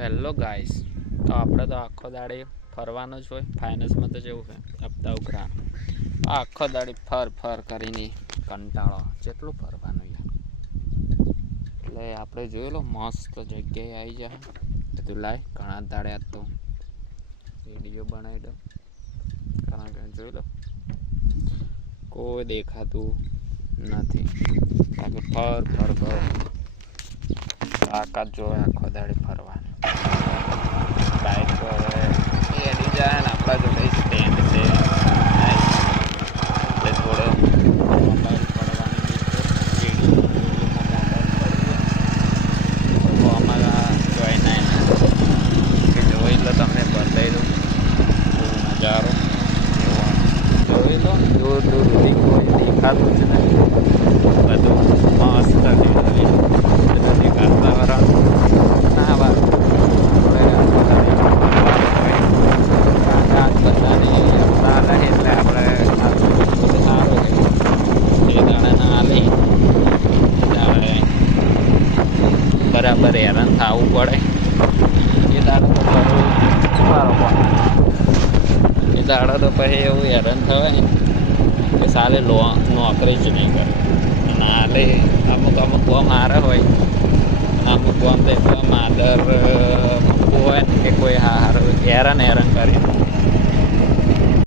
Hello guys, તો આપણે તો આખો દાડે ફરવાનું જ હોય. ફાઇનાન્સમાં તો જેવું હોય હપ્તા ઉઘરા આખો દાડી ફર કરીને કંટાળો જેટલું ફરવાનું યાર. એટલે આપણે જોઈ લો મસ્ત જગ્યાએ આવી જાય તો તું લાય ઘણા દાડે આજ તો વિડીયો બનાવી દો, કારણ કે જોઈ લો કોઈ દેખાતું નથી. બાકી ફર તાકાત જોવે આખો દાડી ફરવાની. બાઇક તો હવે એડી જાય ને આપણા જોડે સ્ટેન્ડ છે એટલે થોડો મોબાઈલ પડવાની વિડીયો અમારા જોઈ ના કે જોઈ લો, તમને બતાવી દઉં નજારો જોઈ લો. દૂર સુધી કોઈ દેખાતું જ નથી, બધું મસ્ત વાતાવરણ ના વાત બધાની ચાલે એટલે આપણે સારું એ દાણે ના લે ત્યારે બરાબર હેરાન થવું પડે. એ દાડો તો સારો પણ એ દાડો તો પછી એવું હેરાન થવાય કે સાલે નોકરી જ નહીં કરે ના લે. અમુક કોમ હારા હોય, અમુક કોમ તો એટલા માદર મૂકવું હોય ને કે કોઈ હારું હેરાન કરે.